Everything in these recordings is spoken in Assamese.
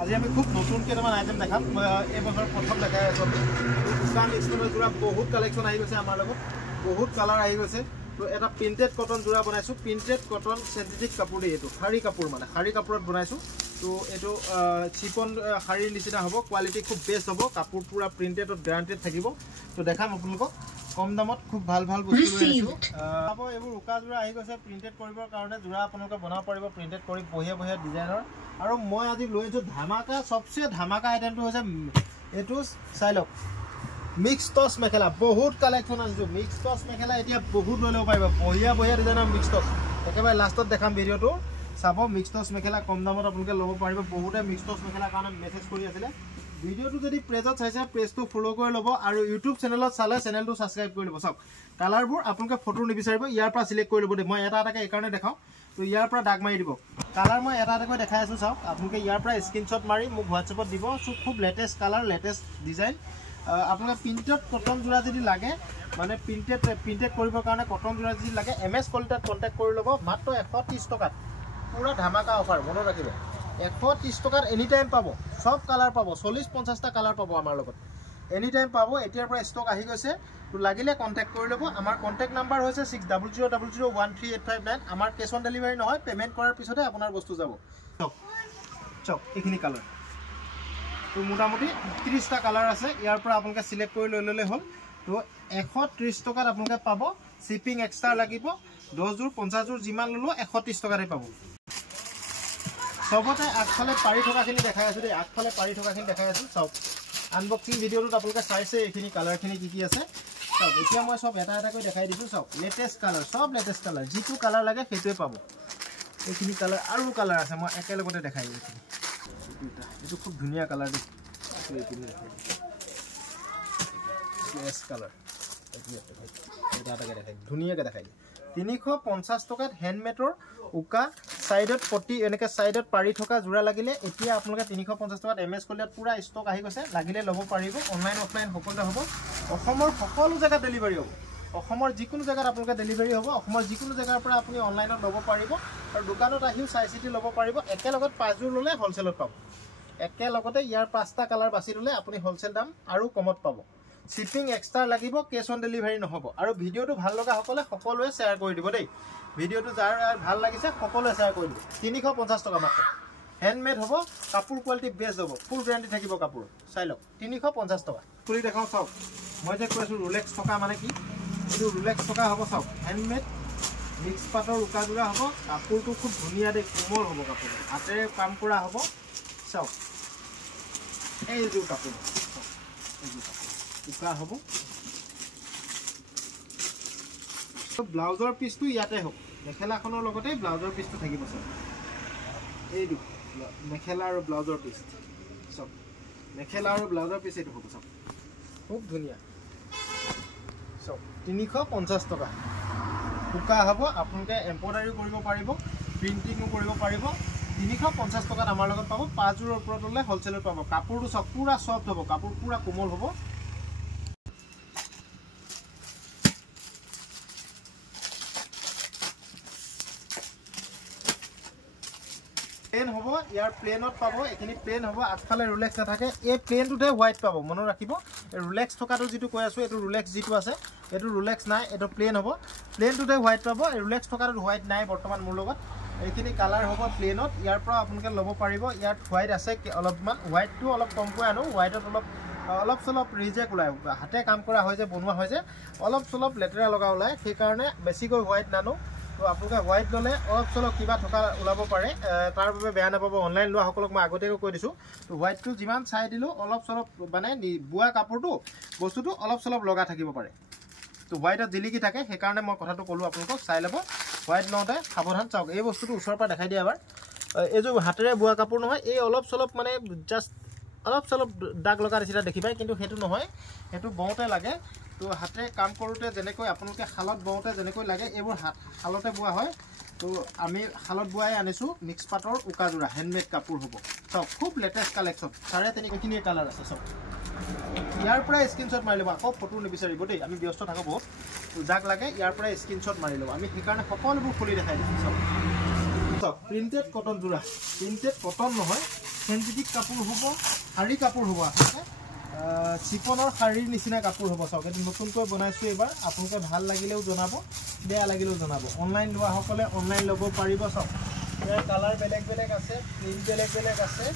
আজি আমি খুব নতুন কেইটামান আইটেম দেখাম এই বছৰ প্ৰথম দেখাই আছো উকা মিক্সৰ জোৰা বহুত কালেকশ্যন আহি গৈছে আমাৰ লগত বহুত কালাৰ আহি গৈছে তো এটা প্ৰিন্টেড কটন জোৰা বনাইছো প্ৰিন্টেড কটন সিন্থেটিক কাপোৰ দি এটো শাৰী কাপোৰ মানে শাৰী কাপোৰত বনাইছো তো এটো চিপন শাৰীৰ নিচিনা হ'ব কোৱালিটি খুব বেষ্ট হ'ব কাপোৰ পুৰা প্ৰিন্টেডত গ্যাৰান্টেড থাকিব তো দেখাম আপোনালোকক কম দামত খুব ভাল ভাল বস্তু লৈ আছো আপ এবোৰ উকা জোৰা আহি গৈছে প্ৰিন্টেড কৰিবৰ কাৰণে জোৰা আপোনালোকে বনাব পাৰিব প্ৰিন্টেড কৰি বহিয়া বহিয়া ডিজাইনৰ আৰু মই আজি লৈ আছো ধামাকা সবচে ধামাকা আইটেমটো হৈছে এটো চাইলক মিক্স টস মেখেলা বহুত কালেকশ্যন আছে মিক্স টস মেখেলা এতিয়া বহুত লৈ লব পাৰিব বহিয়া বহিয়া ডিজাইনৰ মিক্স টস একেবাৰে লাষ্টত দেখাম ভিডিওটো চাব মিক্স টস মেখেলা কম দামত আপোনালোকে ল'ব পাৰিব বহুতে মিক্স টস মেখেলা কাৰণে মেছেজ কৰি আছিলে ভিডিওটো যদি পেজত চাইছে পেজটো ফলো কৰি ল'ব আৰু ইউটিউব চেনেলত চালে চেনেলটো সাবস্ক্ৰাইব কৰি ল'ব সব কালাৰবোৰ আপোনালোকে ফটো নিবিচাৰিব ইয়াৰ পৰা সিলেক্ট কৰি ল'ব দে মই এটা এটাকে এই কাৰণে দেখাও তো ইয়াৰ পৰা ডাক মাৰি দিব কালাৰ মই এটা এটাকৈ দেখাই আছো চাওক আপোনালোকে ইয়াৰ পৰা স্ক্ৰিনশ্বট মাৰি মোক হোৱাটছএপত দিব খুব লেটেষ্ট কালাৰ লেটেষ্ট ডিজাইন আপোনালোকে প্ৰিন্টেড কটন জোৰা যদি লাগে মানে প্ৰিন্টেড কৰিবৰ কাৰণে কটন জোৰা যদি লাগে MS কোৱালিটিত কন্টাক্ট কৰি ল'ব মাত্ৰ 130 টকাত পুৰা ধামাকা অফাৰ মনত ৰাখিব 130 টকাত এনি টাইম পাব সব কালাৰ পাব 40-50 টা কালাৰ পাব আমাৰ লগত এনি টাইম পাব এতিয়াৰ পৰা ষ্টক আহি গৈছে তো লাগিলে কন্টাক্ট কৰি ল'ব আমাৰ কন্টাক্ট নাম্বাৰ হৈছে 6000001389 আমাৰ কেছ অন ডেলিভাৰী নহয় পেমেন্ট কৰাৰ পিছতে আপোনাৰ বস্তু যাব চক এইখিনি কালাৰ তো মোটামুটি 30 টা কালাৰ আছে ইয়াৰ পৰা আপোনালোকে সিলেক্ট কৰি লৈ ললে হ'ল তো 130 টকাত আপোনালোকে পাব শিপিং এক্সট্ৰা লাগিব 10 জোৰ 50 জোৰ যিমান ললো 130 টকাতে পাব সবতে আগফালে পাৰি থকাখিনি দেখাই আছো দেই আগফালে পাৰি থকাখিনি দেখাই আছো সব আনবক্সিং ভিডিওটো আপোনালোকে চাইছে এইখিনি কালাৰখিনি কি আছে সব এতিয়া মই সব এটা এটাকৈ দেখাই দিছো সব লেটেষ্ট কালাৰ সব লেটেষ্ট কালাৰ যিটো কালাৰ লাগে সেইটোৱে পাব এইখিনি কালাৰ আৰু কালাৰ আছে মই একেলগতে দেখাই দিছো এইটো খুব ধুনীয়া কালাৰ দিছো এইখিনি এস কালাৰ এটা এটাকৈ দেখাই ধুনীয়াকৈ দেখাই 350 টকাত হ্যান্ডমেডৰ উকা সাইডত পটি এনেকে সাইডত পাৰি থকা জোৰা লাগিলে এতিয়া আপোনালোকে 350 টকাত MS কোৱালিটিত পুৰা ষ্টক আহি গৈছে লাগিলে ল'ব পাৰিব অনলাইন অফলাইন সকলোতে হ'ব অসমৰ সকলো জায়গা ডেলিভাৰী হ'ব অসমৰ যিকোনো জায়গাত আপোনালোকে ডেলিভাৰী হ'ব অসমৰ যিকোনো জায়গাৰ পৰা আপুনি অনলাইনত ল'ব পাৰিব আৰু দোকানত আহিও চাই চিটি ল'ব পাৰিব একেলগত 5 জোৰ ল'লে হোলসেলত পাব একেলগতে ইয়াৰ 5টা কালাৰ বাছি ল'লে আপুনি হোলসেল দাম আৰু কমত পাব শিপিং এক্সট্ৰা লাগিব কেছ অন ডেলিভাৰী নহব আৰু ভিডিওটো ভাল লগা সকলে সকলোৱে শেয়াৰ কৰি দিব দেই ভিডিওটো যাৰ ভাল লাগিছে সকলোৱে শেয়াৰ কৰি দিব 350 টকা মাত্ৰ হ্যান্ডমেড হ'ব কাপোৰ কোৱালিটি বেষ্ট হ'ব ফুল গ্যাৰান্টি থাকিব কাপোৰ চাই লওক 350 টকা খুলি দেখাও চাওক মই যে কৈছো ৰোলেক্স টকা মানে কি এইটো ৰোলেক্স টকা হ'ব চাওক হ্যান্ডমেড মিক্স পাটৰ উকা জোৰা হ'ব কাপোৰটো খুব ধুনীয়া দে কোমল হ'ব কাপোৰ হাতেৰে কাম কৰা হ'ব চাওক এই যে কাপোৰ উকা হ'ব তো ব্লাউজৰ পিসটো ইয়াতে হ'ব মেখেলাখনৰ লগতে ব্লাউজৰ পিসটো থাকিব সব এই দু মেখেলা আৰু ব্লাউজৰ পিস সব মেখেলা আৰু ব্লাউজৰ পিস এটো হ'ব সব খুব ধুনীয়া সব 350 টকা উকা হ'ব আপোনালোকে এমব্ৰইডাৰি কৰিব পাৰিব প্ৰিন্টিংও কৰিব পাৰিব 350 টকাত আমাৰ লগত পাব 5 জোৰৰ ওপৰত ল'লে হোলসেলত পাব কাপোৰটো সব পুৰা সফট হ'ব কাপোৰ পুৰা কোমল হ'ব প্লেন হ'ব ইয়াৰ প্লেনত পাব এখিনি প্লেন হ'ব আগফালে ৰোলেক্স নাথাকে এই প্লেনটোতে হোৱাইট পাব মনত ৰাখিব এই ৰোলেক্স থকাটো যেটো কৈ আছো এটো ৰোলেক্স যেটো আছে এটো ৰোলেক্স নাই এটো প্লেন হ'ব প্লেনটোতে হোৱাইট পাব এই ৰোলেক্স থকাটো হোৱাইট নাই বৰ্তমান মোৰ লগত এইখিনি কালাৰ হ'ব প্লেনত ইয়াৰ পৰা আপোনালোকে ল'ব পাৰিব ইয়াত হোৱাইট আছে অলপমান হোৱাইটটো অলপ কমকৈ আনো হোৱাইটত অলপ সলপ ৰিজেক্ট ওলাই হাতে কাম কৰা হয় যে বনোৱা হয় যে অলপ সলপ লেটেৰা লগা ওলাই সেই কাৰণে বেছিকৈ হোৱাইট নানো তো আপোনালোকে হোৱাইট ল'লে অলপ চলপ কিবা থকা ওলাব পাৰে তাৰ বাবে বেয়া নাপাব অনলাইন লোৱা সকলক মই আগতেকৈ কৈ দিছো তো হোৱাইটটো যিমান চাই দিলো অলপ চলপ মানে বুৱা কাপোৰটো বস্তুটো অলপ চলপ লগা থাকিব পাৰে তো হোৱাইটত জিলিকি থাকে সেই কাৰণে মই কথাটো ক'লো আপোনালোকক চাই ল'ব হোৱাইট লওঁতে সাৱধান চাওক এই বস্তুটো ওচৰৰ পৰা দেখাই দিয়া এবাৰ এই যে হাতেৰে বুৱা কাপোৰ নহয় এই অলপ চলপ মানে জাস্ট অলপ চলপ দাগ লগা নিচিনা দেখিবাই কিন্তু হেতু নহয় হেতু বওঁতে লাগে তো হাতে কাম কৰোতে যেনেকৈ আপোনালোকে খালত বওঁতে যেনেকৈ লাগে এইবোৰ খালতে বুৱা হয় তো আমি খালত বুৱাই আনিছো মিক্স পাটৰ উকা জোৰা হ্যান্ডমেড কাপোৰ হ'ব সব খুব লেটেষ্ট কালেকশ্যন 3.5 খিনি কালাৰ আছে সব ইয়াৰ পৰা স্ক্ৰিনশ্বট মাৰি লব আকৌ ফটো নিবিচাৰিব দেই আমি ব্যস্ত থাকো বহুত তো যাক লাগে ইয়াৰ পৰা স্ক্ৰিনশ্বট মাৰি লব আমি সেইকাৰণে সকলোবোৰ খুলি দেখাই দিছো সব প্ৰিন্টেড কটন জোৰা প্ৰিন্টেড কটন নহয় সেনচিটিভ কাপোৰ হ'ব শাৰী কাপোৰ হ'ব আচলতে চিপনৰ শাৰীৰ নিচিনা কাপোৰ হ'ব চাওক এটো নতুনকৈ বনাইছো এবাৰ আপোনালোকে ভাল লাগিলেও জনাব বেয়া লাগিলেও জনাব অনলাইন লোৱা সকলে অনলাইন ল'ব পাৰিব চাওক ইয়াৰ কালাৰ বেলেগ বেলেগ আছে প্ৰিন্ট বেলেগ বেলেগ আছে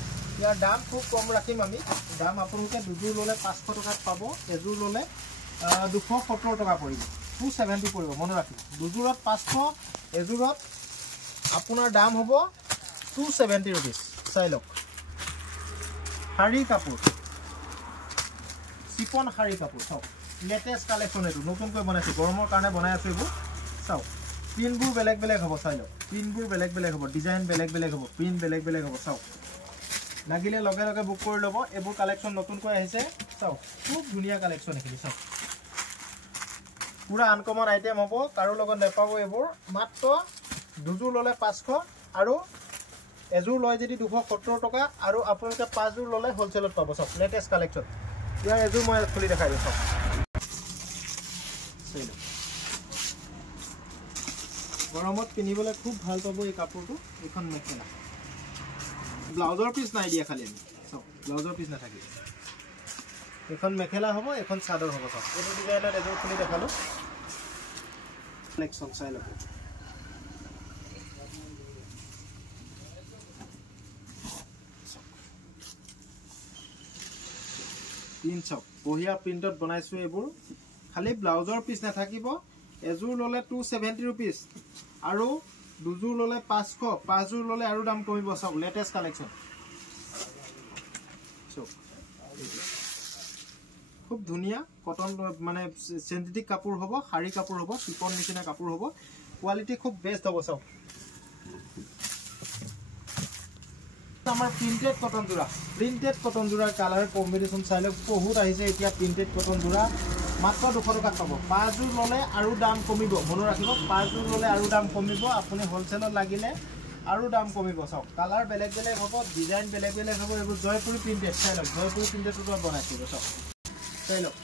ইয়াৰ দাম খুব কম ৰাখিম আমি দাম আপোনালোকে দুযোৰ ল'লে 500 টকাত পাব এযোৰ ল'লে 270 টকা পৰিব 270 পৰিব মনে ৰাখিব দুযোৰত 500 এযোৰত আপোনাৰ দাম হ'ব 270 रुपीस চাই লওক শাৰী কাপোৰ চিপন শাৰী কাপোৰ চাওক লেটেষ্ট কালেকচন এটো নতুনকৈ বনাইছো গৰমৰ কাৰণে বনাই আছো এবোৰ চাওক প্ৰিন্টবোৰ বেলেগ বেলেগ হ'ব চাই লওক প্ৰিন্টবোৰ বেলেগ বেলেগ হ'ব ডিজাইন বেলেগ বেলেগ হ'ব প্ৰিন্ট বেলেগ বেলেগ হ'ব চাওক লাগিলে লগে লগে বুক কৰি ল'ব এবোৰ কালেকচন নতুনকৈ আহিছে চাওক খুব ধুনিয়া কালেকচন এখিনি চাওক পুৰা আনকমন আইটেম হ'ব কাৰো লগত নেপাব এবোৰ মাত্ৰ দুযোৰ ল'লে 500 আৰু এযোৰ লয় যদি 270 টকা আৰু আপোনালোকে 5 যোৰ ল'লে হোলসেলত পাব সব লেটেষ্ট কালেকচন ইয়াৰ এযোৰ মই খুলি দেখাই দিম সব গৰমত পিনিবলৈ খুব ভাল পাব এই কাপোৰটো এখন মেখেলা ব্লাউজৰ পিস নাই দিয়া খালি আমি সব ব্লাউজৰ পিস নাথাকে এখন মেখেলা হ'ব এখন চাদৰ হ'ব সব এই ডিজাইনৰ এযোৰ খুলি দেখালো কালেকচন চাই লওক পিনচক বহিয়া প্ৰিন্টত বনাইছো এবোৰ খালি ব্লাউজৰ পিস নাথাকিব এযোৰ ল'লে 270 रुपीस আৰু দুযোৰ ল'লে 500 পাঁচ যোৰ ল'লে আৰু দাম কমিব সব লেটেষ্ট কালেকচন সব খুব ধুনিয়া কটন মানে সিনথেটিক কাপোৰ হ'ব শাৰী কাপোৰ হ'ব চিপন নিচিনা কাপোৰ হ'ব কোৱালিটি খুব বেস্ট হ'ব সব আমাৰ প্ৰিন্টেড কটন জোৰা কালাৰ কম্বিনেশন চাইলে বহুত আহিছে এতিয়া প্ৰিন্টেড কটন জোৰা মাত্ৰ 200 টকা পাব 5 যোৰ ল'লে আৰু দাম কমিব মনত ৰাখিব 5 যোৰ ল'লে আৰু দাম কমিব আপুনি হোলসেলত লাগিলে আৰু দাম কমিব চাওক কালাৰ বেলেগ বেলেগ হ'ব ডিজাইন বেলেগ বেলেগ হ'ব এবোৰ জয়পুৰী প্ৰিন্টেড চাই লওক জয়পুৰী প্ৰিন্টেডটো বনাইছো চাওক চাই লওক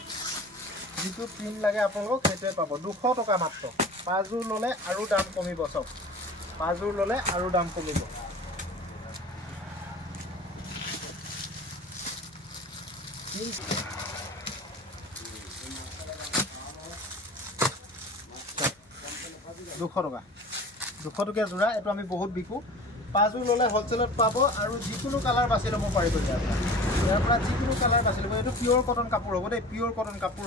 যিটো প্ৰিন্ট লাগে আপোনালোক সেইটোৱে পাব 200 টকা মাত্ৰ 5 যোৰ ল'লে আৰু দাম কমিব চাওক 5 যোৰ ল'লে আৰু দাম কমিব দুশ টকা জোৰা এটো আমি বহুত বিকু 5 যোৰ ল'লে হোলসেলত পাব আৰু যিকোনো কালাৰ বাছি ল'ব পাৰিব ইয়াৰ পৰা যিকোনো কালাৰ বাছি ল'ব এটো পিওৰ কটন কাপোৰ হ'ব দেই পিওৰ কটন কাপোৰ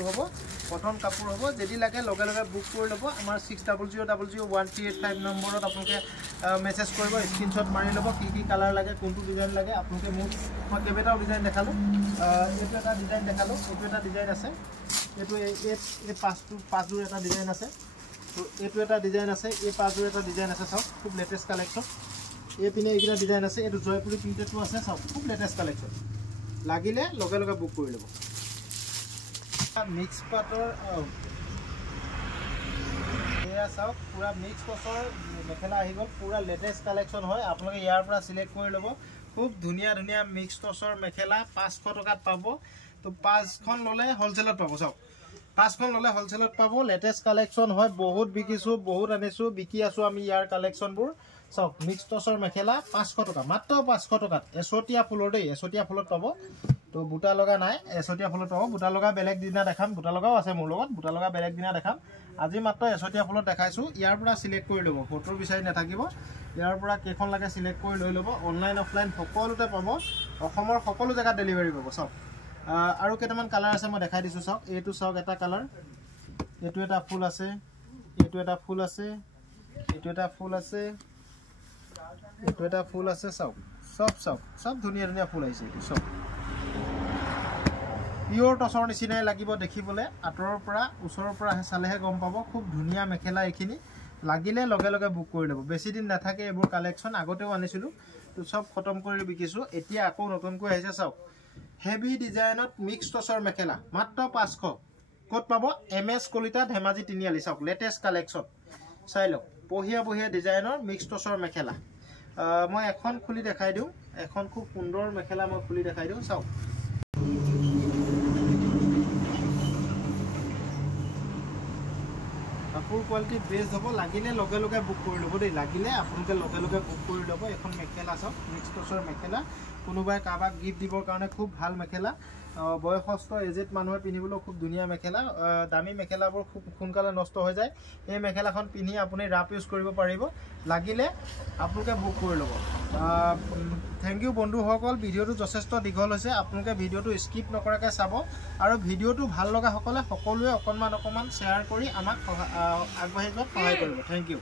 হ'ব যদি লাগে লগে লগে বুক কৰি ল'ব আমাৰ 60000138 নম্বৰত আপোনালোকে মেছেজ কৰিব স্ক্ৰিনশ্বট মাৰি ল'ব কি কালাৰ লাগে কোনটো ডিজাইন লাগে আপোনালোকে মোক মই কেবেটাও ডিজাইন দেখালো এটো এটা ডিজাইন দেখালো এটো এটা ডিজাইন আছে এটো এই পাঁচ যোৰ এটা ডিজাইন আছে তো এটো এটা ডিজাইন আছে এই পাঁচ যোৰ এটা ডিজাইন আছে সব খুব লেটেষ্ট কালেকচন এই পিনে এইটা ডিজাইন আছে এটো জয়পুৰী প্ৰিন্টেডটো আছে সব খুব লেটেষ্ট কালেকচন লাগিলে লগে লগে বুক কৰি ল'ব মিক্স পাটৰ এয়া চাওক পুৰা মিক্স পাটৰ মেখেলা আহি গ'ল পুৰা লেটেষ্ট কালেকচন হয় আপোনালোকে ইয়াৰ পৰা সিলেক্ট কৰি ল'ব খুব ধুনিয়া ধুনিয়া মিক্স টছৰ মেখেলা 500 টকাত পাব তো 5খন ল'লে হোলসেলত পাব চাওক 5খন ল'লে হোলসেলত পাব লেটেষ্ট কালেকচন হয় বহুত বিকিছো বহুত আনিছো বিকি আছো আমি ইয়াৰ কালেকচনবোৰ চাওক মিক্স টছৰ মেখেলা 500 টকা মাত্ৰ 500 টকাত এছটিয়া ফুলৰ দেই এছটিয়া ফুলত পাব তো বুটা লগা নাই এছটিয়া ফুলত পাব বুটা লগা বেলেগ দিনা দেখাম বুটা লগাও আছে মোৰ লগত বুটা লগা বেলেগ দিনা দেখাম আজি মাত্ৰ এছটিয়া ফুলত দেখাইছো ইয়াৰ পৰা সিলেক্ট কৰি ল'ব ফটো বিচাৰি নাথাকিব ইয়াৰ পৰা কেখন লাগে সিলেক্ট কৰি লৈ ল'ব অনলাইন অফলাইন সকলোতে পাব অসমৰ সকলো জায়গা ডেলিভাৰি পাব চাওক আৰু কেটামান কালাৰ আছে মই দেখাই দিছো চাওক এটো চাওক এটা কালাৰ এটো এটা ফুল আছে এটো এটা ফুল আছে এটো এটা ফুল আছে এটো এটা ফুল আছে চাওক সব ধুনিয়া ধুনিয়া ফুল আহিছে সব পিওর টছৰ নিচিনাই লাগিব দেখিবলে আতৰৰ পৰা ওচৰৰ পৰা চালেহে গম পাব খুব ধুনিয়া মেখেলা এখিনি লাগিলে লগে লগে বুক কৰি ল'ব বেছি দিন নাথাকে এবোৰ কালেকচন আগতেও আনিছিলো তো সব খতম কৰি বিকিছো এতিয়া আকৌ নতুনকৈ আহিছে চাওক হেভি ডিজাইনত মিক্স টছৰ মেখেলা মাত্ৰ 500 কত পাব এমএস কলিতা ধেমাজি তিনিআলি চাওক লেটেষ্ট কালেকচন চাই লওক বহিয়া ডিজাইনৰ মিক্স টছৰ মেখেলা মই এখন খুলি দেখাই দিও এখন খুব সুন্দৰ মেখেলা মই খুলি দেখাই দিও চাওক কাপোৰ কোৱালিটি বেষ্ট হ'ব লাগিলে লগে লগে বুক কৰি ল'ব দেই লাগিলে আপোনালোকে লগে লগে বুক কৰি ল'ব এখন মেখেলা চাওক মিক্স টচৰ মেখেলা কোনোবাই কাৰোবাক গিফ্ট দিবৰ কাৰণে খুব ভাল মেখেলা বয়সস্থ এজেড মানুহে পিন্ধিবলৈ খুব ধুনীয়া মেখেলা দামী মেখেলাবোৰ খুব সোনকালে নষ্ট হৈ যায় এই মেখেলাখন পিন্ধি আপুনি ৰাফ ইউজ কৰিব পাৰিব লাগিলে আপোনালোকে বুক কৰি ল'ব থেংক ইউ বন্ধুসকল ভিডিঅ'টো যথেষ্ট দীঘল হৈছে আপোনালোকে ভিডিঅ'টো স্কিপ নকৰাকৈ চাব আৰু ভিডিঅ'টো ভাল লগা সকলোৱে অকণমান শ্বেয়াৰ কৰি আমাক আগবাঢ়ি যোৱাত সহায় কৰিব থেংক ইউ